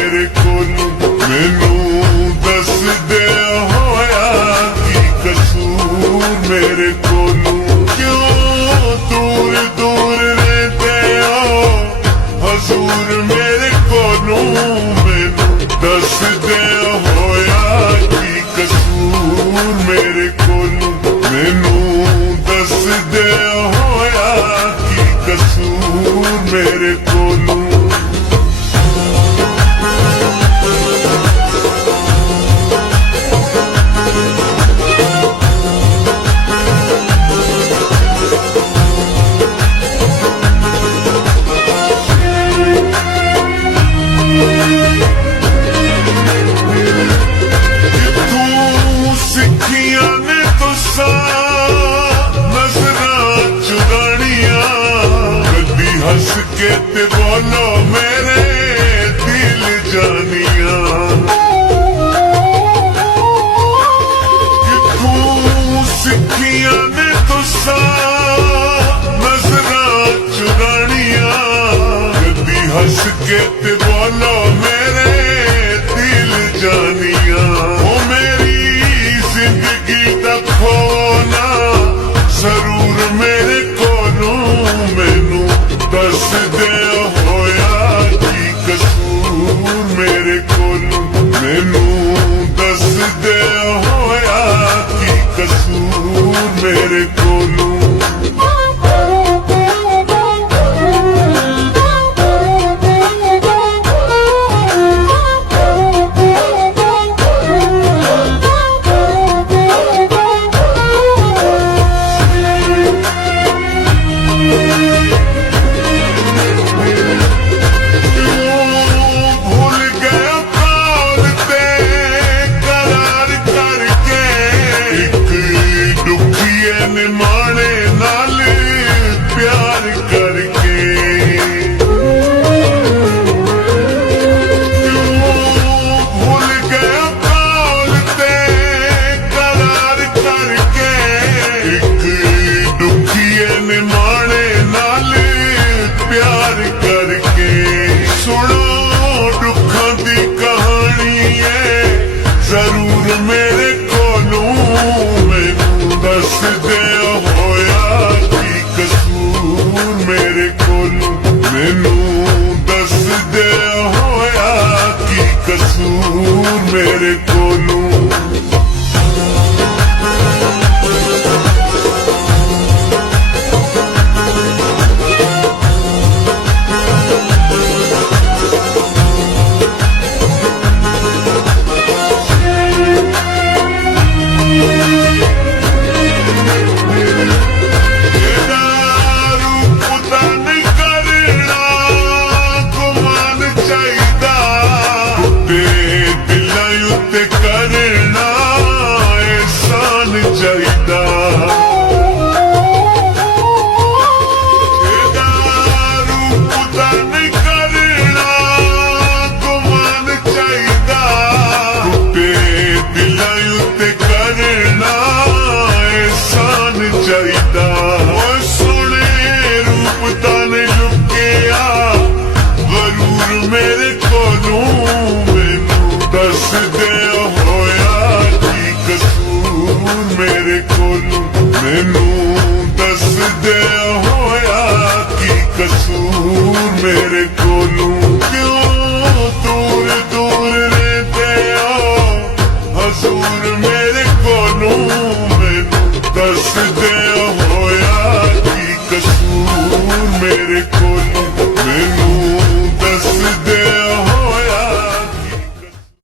मेरे कोलू मैनू दस दे होया की कसूर मेरे कोलू क्यों दूर दूर रहते हो हजूर मेरे कोलू मैनू दस दे होया की कसूर मेरे कोलू मैनू दस दे होया की कसूर मेरे कोलू हंस के ते बोलो मेरे दिल जानिया कितों सिखिया ने तुसा नजरा चुरानिया कदी हंस के ते बोलो मेरे दिल जानिया ओ मेरी जिंदगी दा खोना जरूर मेरे कोलू मैनू दस दे होया की कसूर मेरे कोलू मैनू दस दे होया की कसूर मेरे कोलू माने नाल प्यार करके भूल गया बोलते करार करके एक दुखिए ने माने नाल प्यार करके सुनो दुखा दी कहानी है जरूर मेरे कोलू मैनू दस दे मेरे कोलू मैनू दस दे होया की कसूर मेरे कोलू करना एहसान चाहिदा रूप दान करना गुमान चाहिदा टूटे दिलां उत्ते करना एहसान चाहिदा सोने रूप दान लुकिया गरूर मेरे कोलू मैनू दस दे मेरे कोलू मैनू दस दे होया की कसूर मेरे को